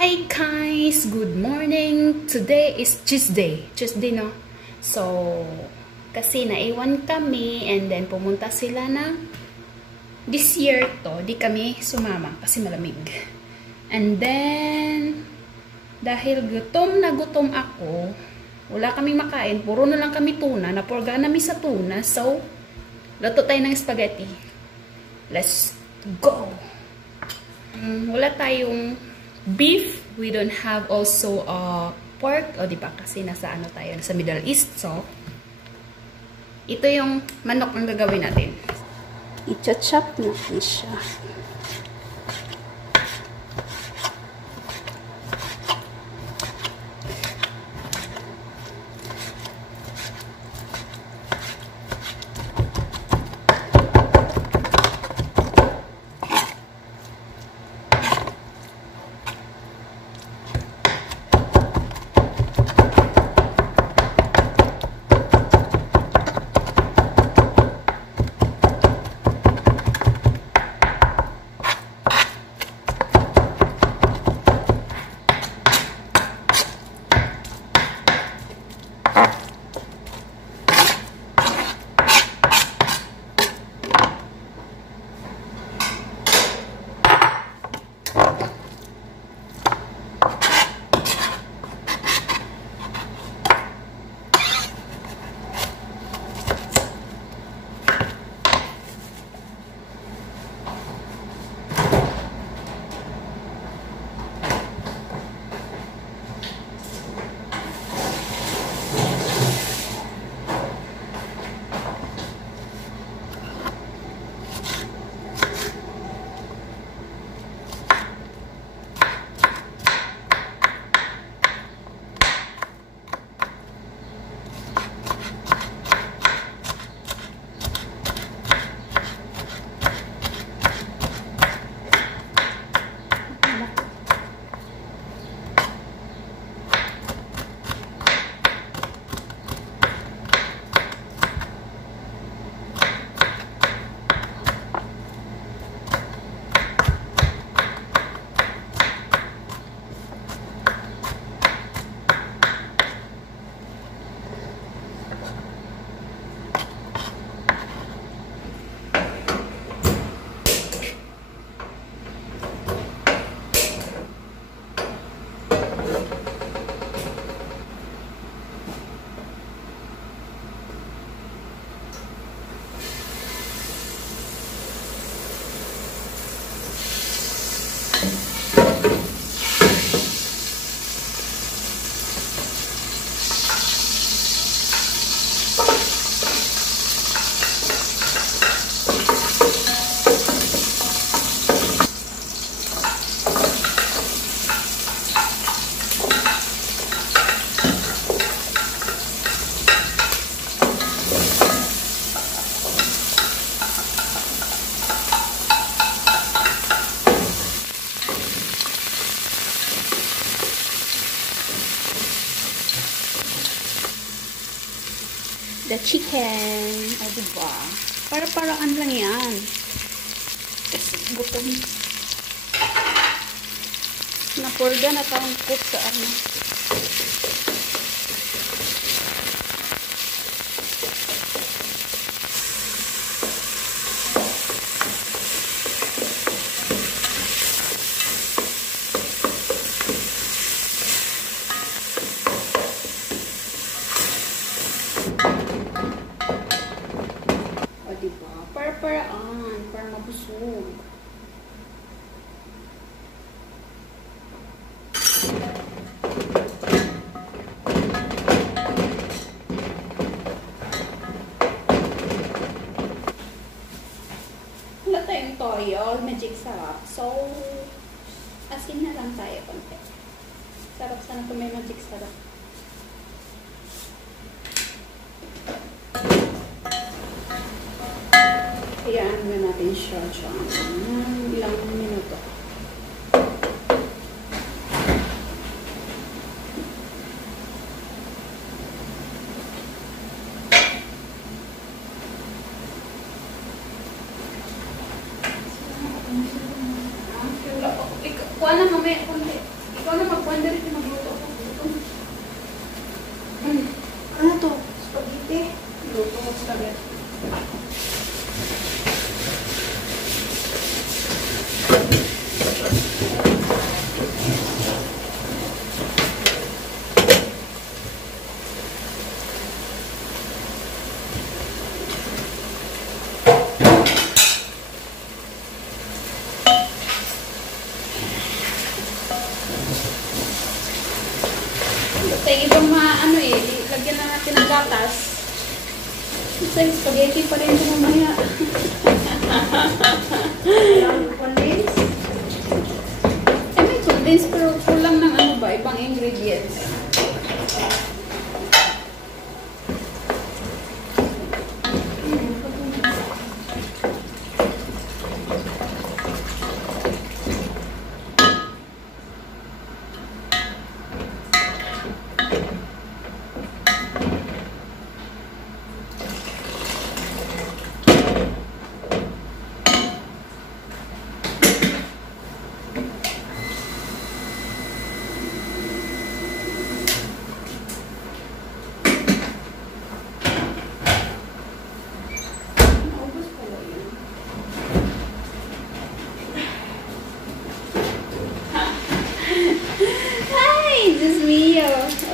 Hi guys! Good morning! Today is Tuesday. Tuesday, no? So, kasi naiwan kami and then pumunta sila na this year to, di kami sumama kasi malamig. And then, dahil gutom na gutom ako, wala kaming makain, puro na lang kami tuna, napurga namin sa tuna, so, luto tayo ng spaghetti. Let's go! Wala tayong beef, we don't have also pork, o diba kasi nasa ano tayo, sa Middle East, so ito yung manok ang gagawin natin. I-chop natin siya. The chicken. O, diba? Para-paraan lang yan. Kasi gutom. Napurga na tayong cook sa ano. Para-paraan, para mabusog. Wala tayong toyo, magic sarap. So, asin na lang tayo konti. Sarap sana ito may magic sarap. Hayaan na natin siya ng ilang minuto. Kuha na mamaya konti. Ikaw Ikaw na mag-wonder ito magluto ako. Ano to? Spaghetti? Luto ko spaghetti. Sa ibang mga ano lagyan na natin ng gatas. Sa spaghetti pa rin ito mamaya. Condense? May condense pero kulang ng ano ba, ibang ingredients.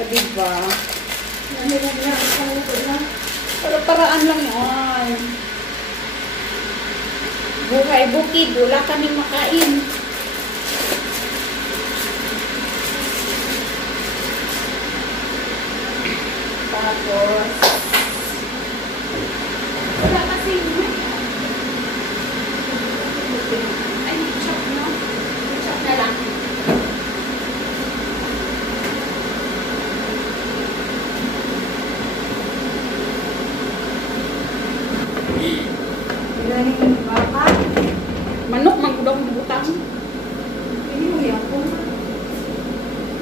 Diba? Para-paraan lang yun. Buhay bukid, wala kaming makain. Tapos, wala kasi ay, chop, no? Chop na lang. Manok, magudang butang. Hindi mo yapon.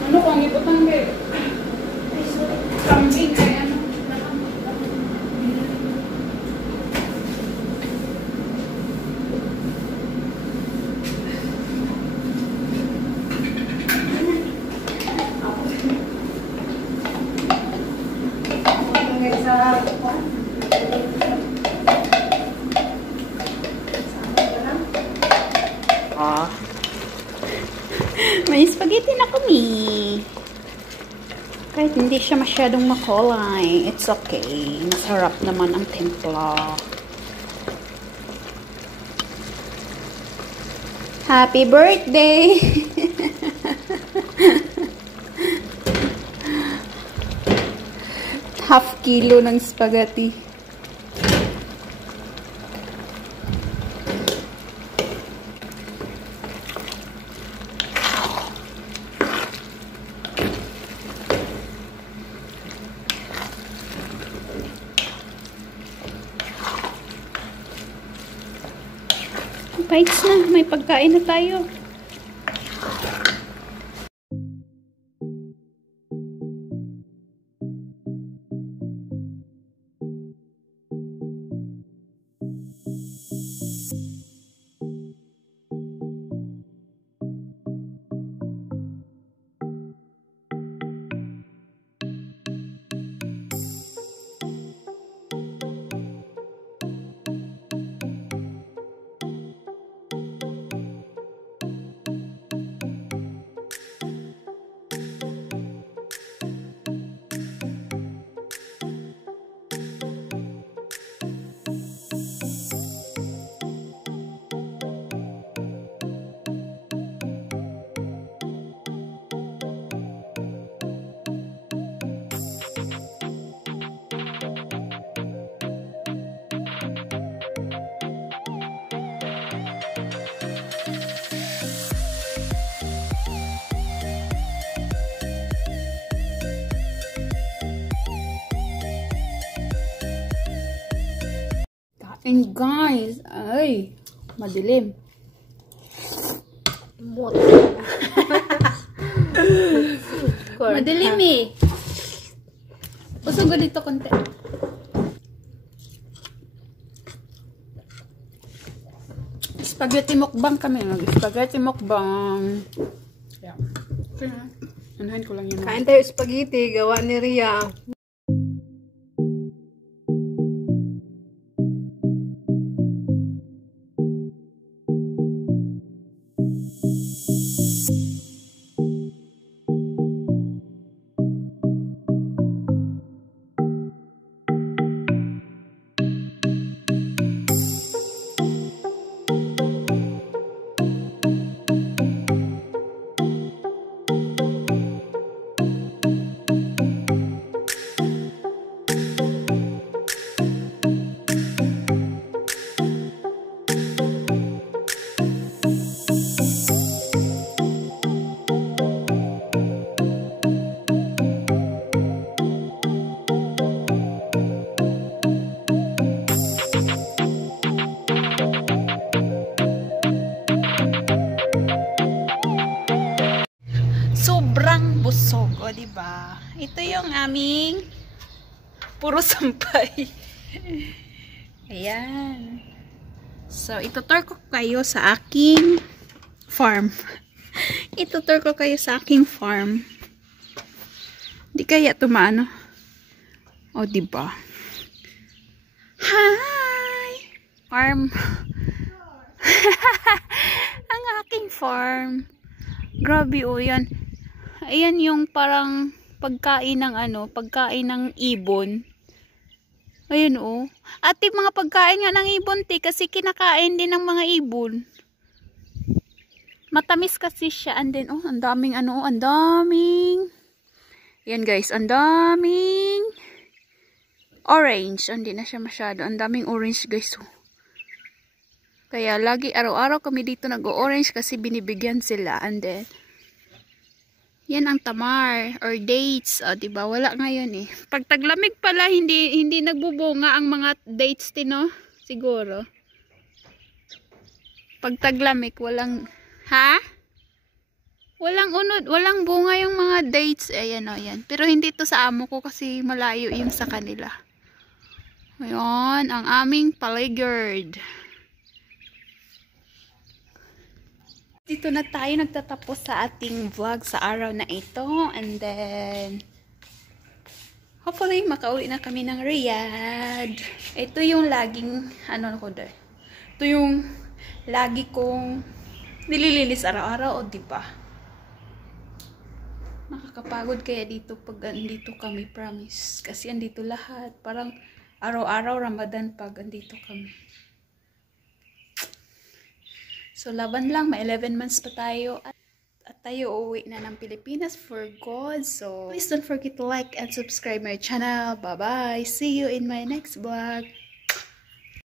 Manok ang ibutang kayo. Ay, sorry. Kambing ay ano. May spaghetti na kami. Kahit hindi siya masyadong makulay, it's okay. Masarap naman ang timpla. Happy birthday! Half kilo ng spaghetti. Bites na, may pagkain na tayo. And guys, ay, madilim. Madilim eh. Usog dito konti. Spaghetti mukbang kami. Spaghetti mukbang. Yeah. Anahan ko lang yan. Kain tayo spaghetti, gawa ni Ria. Sobrang busog, o diba? Ito yung aming puro sampay. Ayan. So, itutur ko kayo sa aking farm. Itutur ko kayo sa aking farm. Di kaya tumaano? O diba? Hi! Farm. Ang aking farm. Grabe o yan. Ayan yung parang pagkain ng pagkain ng ibon. Ayun oh. At yung mga pagkain nga ng ibon kasi kinakain din ng mga ibon. Matamis kasi siya. And then ang daming ang daming. Yan guys, ang daming orange. Hindi na siya masyado. Ang daming orange guys oh. Kaya lagi araw-araw kami dito nag-orange kasi binibigyan sila. And then yan ang tamar or dates, diba? Wala ngayon eh. Pag taglamig pala, hindi nagbubunga ang mga dates no? Siguro. Pag taglamig, walang, walang unod, walang bunga yung mga dates. Ayan o, yan. Pero hindi to sa amo ko kasi malayo yung sa kanila. Ayan, ang aming paligard. Dito na tayo nagtatapos sa ating vlog sa araw na ito. And then, hopefully, makauwi na kami ng Riyadh. Ito yung laging, ito yung lagi kong nililinis araw-araw, o diba? Nakakapagod kaya dito pag andito kami, promise. Kasi andito lahat. Parang araw-araw Ramadan pag andito kami. So, laban lang. May 11 months pa tayo. At tayo uuwi na ng Pilipinas for God. So, please don't forget to like and subscribe my channel. Bye-bye. See you in my next vlog.